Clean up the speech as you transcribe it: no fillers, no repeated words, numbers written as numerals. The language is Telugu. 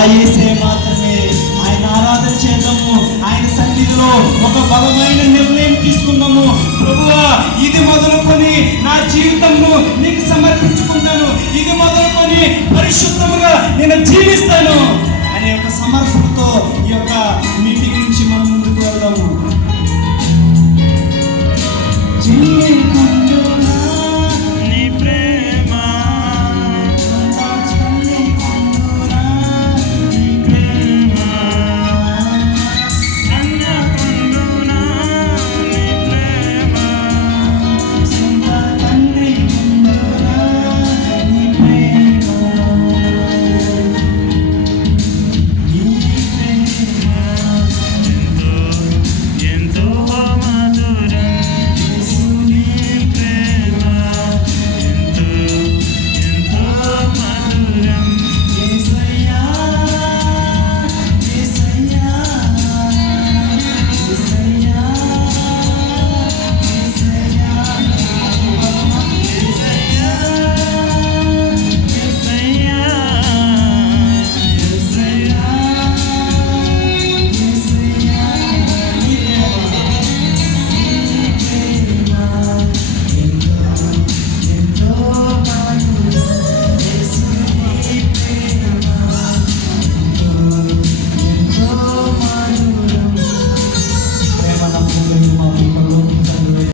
ఆ యేసే మాత్రమే. ఆయన ఆరాధన చేద్దాము. ఆయన సన్నిధిలో ఒక బలమైన నిర్ణయం తీసుకున్నాము. ప్రభువా, ఇది మొదలుకొని నా జీవితంను నీకు సమర్పించుకుంటాను, ఇది మొదలుకొని పరిశుద్ధముగా నేను జీవిస్తాను అనే ఒక సమర్పణతో ఈ యొక్క